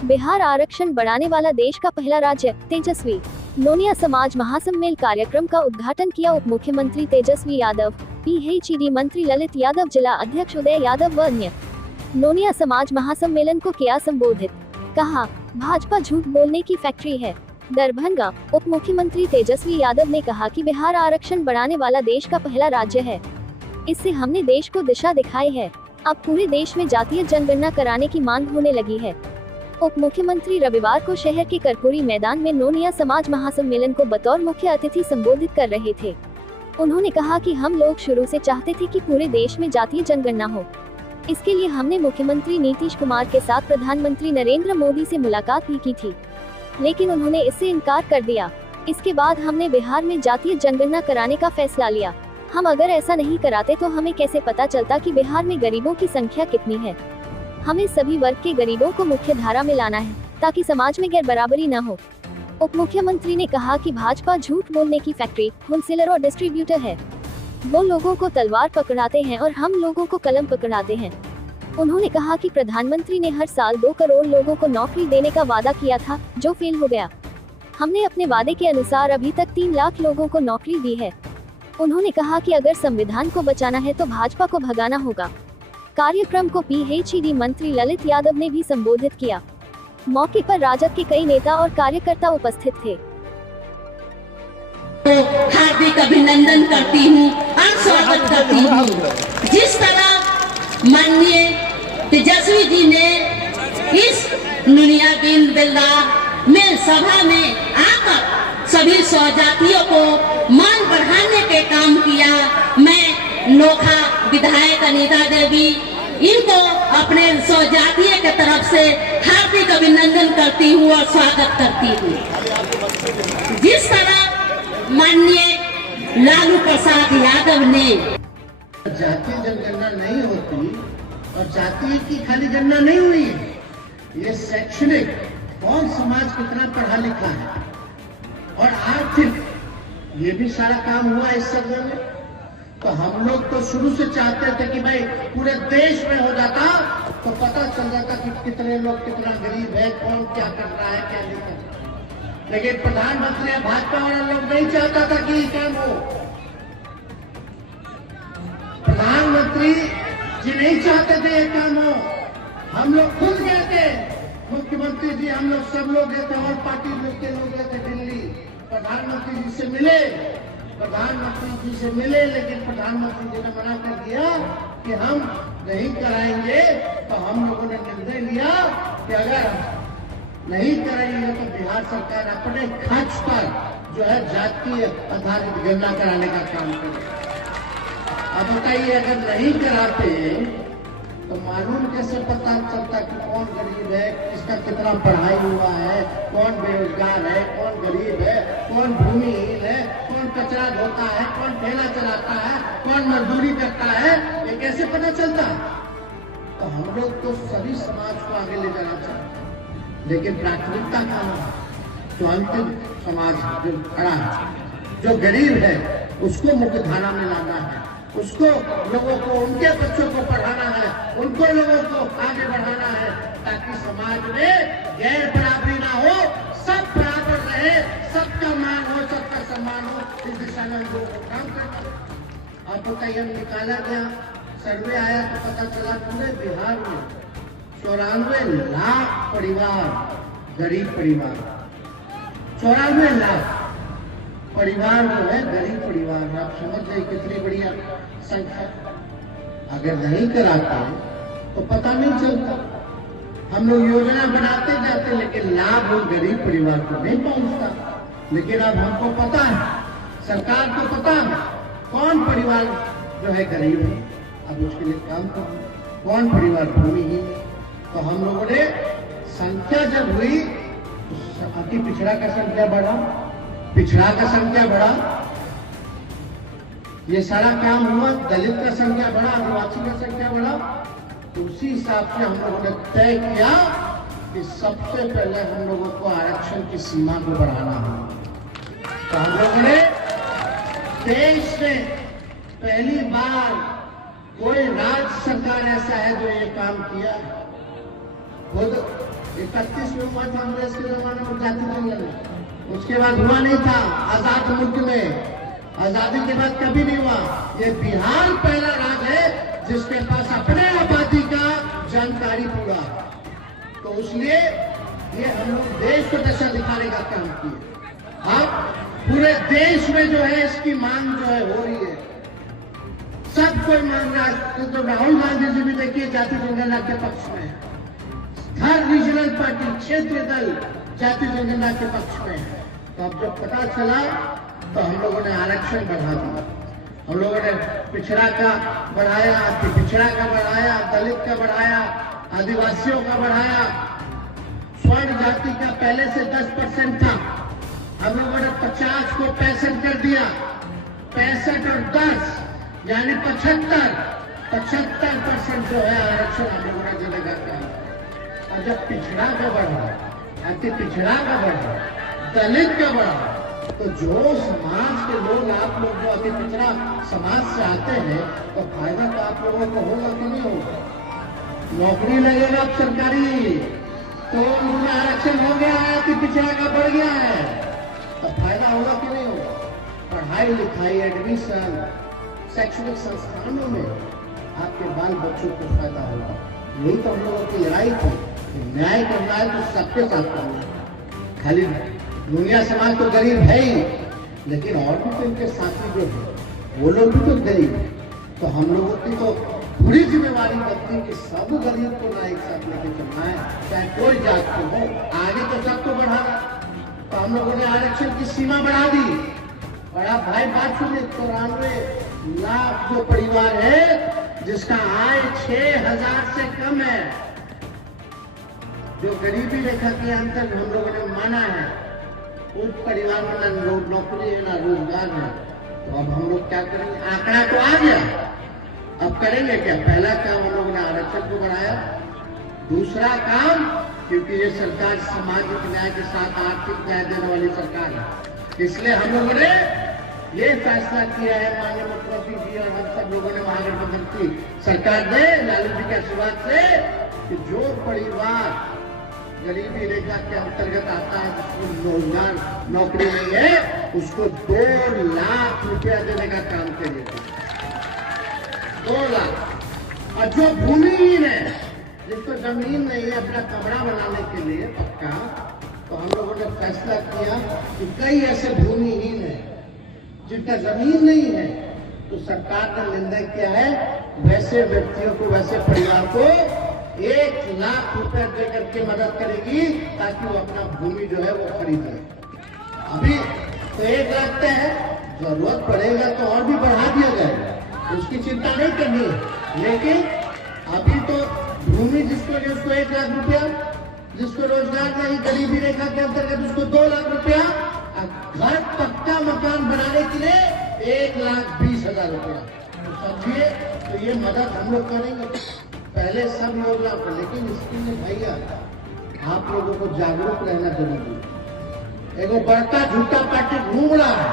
बिहार आरक्षण बढ़ाने वाला देश का पहला राज्य, तेजस्वी। नोनिया समाज महासम्मेलन कार्यक्रम का उद्घाटन किया उप मुख्यमंत्री तेजस्वी यादव, PHED मंत्री ललित यादव, जिला अध्यक्ष उदय यादव व अन्य। नोनिया समाज महासम्मेलन को किया संबोधित, कहा भाजपा झूठ बोलने की फैक्ट्री है। दरभंगा, उप मुख्यमंत्री तेजस्वी यादव ने कहा कि बिहार आरक्षण बढ़ाने वाला देश का पहला राज्य है। इससे हमने देश को दिशा दिखाई है। अब पूरे देश में जातीय जनगणना कराने की मांग होने लगी है। उप मुख्यमंत्री रविवार को शहर के कर्पूरी मैदान में नोनिया समाज महासम्मेलन को बतौर मुख्य अतिथि संबोधित कर रहे थे। उन्होंने कहा कि हम लोग शुरू से चाहते थे कि पूरे देश में जातीय जनगणना हो। इसके लिए हमने मुख्यमंत्री नीतीश कुमार के साथ प्रधानमंत्री नरेंद्र मोदी से मुलाकात भी की थी, लेकिन उन्होंने इससे इनकार कर दिया। इसके बाद हमने बिहार में जातीय जनगणना कराने का फैसला लिया। हम अगर ऐसा नहीं कराते तो हमें कैसे पता चलता कि बिहार में गरीबों की संख्या कितनी है। हमें सभी वर्ग के गरीबों को मुख्य धारा में लाना है ताकि समाज में गैर बराबरी न हो। उप मुख्यमंत्री ने कहा कि भाजपा झूठ बोलने की फैक्ट्री, होलसेलर और डिस्ट्रीब्यूटर है। वो लोगों को तलवार पकड़ाते हैं और हम लोगों को कलम पकड़ाते हैं। उन्होंने कहा कि प्रधानमंत्री ने हर साल 2 करोड़ लोगों को नौकरी देने का वादा किया था, जो फेल हो गया। हमने अपने वादे के अनुसार अभी तक 3 लाख लोगों को नौकरी दी है। उन्होंने कहा कि अगर संविधान को बचाना है तो भाजपा को भगाना होगा। कार्यक्रम को PHED मंत्री ललित यादव ने भी संबोधित किया। मौके पर राजद के कई नेता और कार्यकर्ता उपस्थित थे। हार्दिक अभिनंदन करती हूँ और स्वागत करती हूँ। जिस तरह माननीय तेजस्वी जी ने इस नोनिया दीन दयाल में सभा में आकर सभी स्वजातियों को मान बढ़ाने के काम किया, मैं नोखा विधायक अनीता देवी इनको अपने स्वजातीय के तरफ से हार्दिक अभिनंदन करती हूँ और स्वागत करती हूँ। जिस तरह माननीय लालू प्रसाद यादव ने जातीय जनगणना नहीं होती और जातीय की खाली गणना नहीं हुई है, ये शैक्षणिक कौन समाज कितना पढ़ा लिखा है और आर्थिक, ये भी सारा काम हुआ इस सर्वे में। तो हम लोग तो शुरू से चाहते थे कि भाई पूरे देश में हो जाता तो पता चल जाता कि कितने लोग कितना गरीब है, कौन क्या कर रहा है, क्या नहीं कर रहा। लेकिन प्रधानमंत्री भाजपा वाला लोग नहीं चाहता था कि ये काम हो। प्रधानमंत्री जी नहीं चाहते थे ये काम हो। हम लोग खुद गए थे, मुख्यमंत्री जी, हम लोग सब लोग गए थे और पार्टी के लोग गए थे दिल्ली, प्रधानमंत्री जी से मिले। प्रधानमंत्री जी से मिले, लेकिन प्रधानमंत्री जी ने मना कर दिया कि हम नहीं कराएंगे। तो हम लोगों ने निर्णय लिया कि अगर नहीं कराएंगे तो बिहार सरकार अपने खर्च पर जो है जातीय आधारित गणना कराने का काम करे। अब बताइए, अगर नहीं कराते तो मालूम कैसे पता चलता कि कौन गरीब है, किसका कितना पढ़ाई हुआ है, कौन बेरोजगार है, कौन गरीब है, कौन भूमिहीन है, कौन कचरा धोता है, कौन ठेला चलाता है, कौन मजदूरी करता है, ये कैसे पता चलता? तो हम लोग तो सभी समाज को आगे ले जाना चाहते, लेकिन प्राथमिकता का जो अंतिम समाज जो खड़ा है, जो गरीब है, उसको मुख्य धारा में लाना है, उसको लोगों को, उनके बच्चों को पढ़ाना है, उनको लोगों को आगे बढ़ाना है, ताकि समाज में गैर बराबरी ना हो, सब बराबर रहे, सबका मान हो, सबका सम्मान हो। इस दिशा में हम लोगों को काम करना। आप बताइए, निकाला गया सर्वे आया तो पता चला पूरे बिहार में 94 लाख परिवार, गरीब परिवार, 94 लाख परिवार जो है गरीब परिवार। आप समझ रहे कितनी बड़ी संख्या। अगर नहीं कराते तो पता नहीं चलता। हम लोग योजना बनाते जाते, लेकिन लाभ उन गरीब परिवार को नहीं पहुंचता। लेकिन अब हमको पता है, सरकार को पता है कौन परिवार जो है गरीब है, अब उसके लिए काम करो। कौन परिवार भूमिहीन है। तो हम लोगों ने संख्या जब हुई तो अति पिछड़ा का संख्या बढ़ा, पिछड़ा का संख्या बढ़ा, ये सारा काम हुआ, दलित का संख्या बढ़ा, आदिवासी का संख्या बढ़ा। तो उसी हिसाब से हम लोगों ने तय किया कि सबसे पहले हम लोगों को आरक्षण की सीमा को बढ़ाना है। तो हम लोगों ने देश में पहली बार कोई राज्य सरकार ऐसा है जो ये काम किया। खुद 31 में हुआ था अंग्रेज के जमाने में जाति जनगणना, उसके बाद हुआ नहीं था आजाद मुल्क में, आजादी के बाद कभी नहीं हुआ। ये बिहार पहला राज्य है जिसके पास अपने आबादी का जानकारी पूरा, तो इसलिए ये हम लोग देश को दशा दिखाने का काम किए। अब पूरे देश में जो है इसकी मांग जो है हो रही है, सब कोई मांग रहा है। तो राहुल गांधी जी भी देखिए जाति जनगणना के पक्ष में, हर रीजनल पार्टी क्षेत्रीय दल जाति जनगणना के पक्ष में है। तो अब जब पता चला तो हम लोगों ने आरक्षण बढ़ा दिया, हम लोगों ने पिछड़ा का बढ़ाया, अति पिछड़ा का बढ़ाया, दलित का बढ़ाया, आदिवासियों का बढ़ाया, स्वर्ण जाति का पहले से 10% था, हम लोगों ने 50 को 65 कर दिया, 65 और 10 यानी 75% जो है आरक्षण हम लोगों ने देने का काम। और जब पिछड़ा का बढ़ा, अति पिछड़ा का बढ़ा, दलित का बढ़ा, तो जो समाज के लोग, आप लोग जो अति पिछड़ा समाज से आते हैं, तो फायदा तो आप लोगों को होगा कि नहीं होगा? नौकरी लगेगा आप सरकारी, तो उनमें आरक्षण हो गया है, अति पिछड़ा का बढ़ गया है, तो फायदा होगा कि नहीं होगा? पढ़ाई लिखाई, एडमिशन, शैक्षणिक संस्थानों में आपके बाल बच्चों को फायदा होगा। यही तो हम लोगों की लड़ाई थी, न्याय करना है तो सबके साथ करना। खाली दुनिया समाज तो गरीब है ही, लेकिन और भी तो इनके साथी जो है वो लोग भी तो गरीब है। तो हम लोगों की तो पूरी जिम्मेवारी बनती है कि सब गरीब को ना एक साथ लेके चलना है, चाहे कोई जात को हो, आगे तो सबको बढ़ाना। तो हम लोगों ने आरक्षण की सीमा बढ़ा दी। और आप भाई बात सुनिए, 94 लाख जो परिवार है जिसका आय 6,000 से कम है, जो गरीबी रेखा के अंतर हम लोगों ने माना है, उस परिवार में ना नौकरी है ना रोजगार है। तो अब हम लोग क्या करेंगे? आंकड़ा तो आ गया, अब करेंगे क्या? पहला काम हम लोगों ने आरक्षण को बढ़ाया। दूसरा काम, क्योंकि ये सरकार सामाजिक न्याय के साथ आर्थिक न्याय देने वाली सरकार है, इसलिए हम लोगों ने ये फैसला किया है, माननीय मुख्यमंत्री जी और हम सब लोगों ने, महागठबंधन की सरकार ने, लालू जी के आशीर्वाद से, कि जो परिवार गरीबी रेखा के अंतर्गत आता है, जिसको रोजगार नौकरी नहीं है, उसको 2 लाख रुपया देने का काम करेगा। 2 लाख। और जो भूमिहीन है, जिसको जमीन नहीं है अपना कमरा बनाने के लिए पक्का, तो हम लोगों ने फैसला किया कि कई ऐसे भूमिहीन है जिनका जमीन नहीं है, तो सरकार ने निर्णय किया है वैसे व्यक्तियों को, वैसे परिवार को 1 लाख रुपए देकर के मदद करेगी, ताकि वो अपना भूमि जो है वो खरीद ले। अभी तो 1 लाख है, जरूरत पड़ेगा तो और भी बढ़ा दिया जाएगा, उसकी चिंता नहीं करनी है। लेकिन अभी तो भूमि जिसको 1 लाख रुपया, जिसको रोजगार नहीं, गरीबी रेखा के अंतर्गत उसको 2 लाख रुपया, घर पक्का मकान बनाने के लिए 1,20,000 रुपया। तो समझिए, तो ये मदद हम लोग करेंगे पहले सब योजना पर, लेकिन इसके लिए भैया आप लोगों को जागरूक रहना जरूरी है। एगो बड़का झूठा पार्टी घूम रहा है,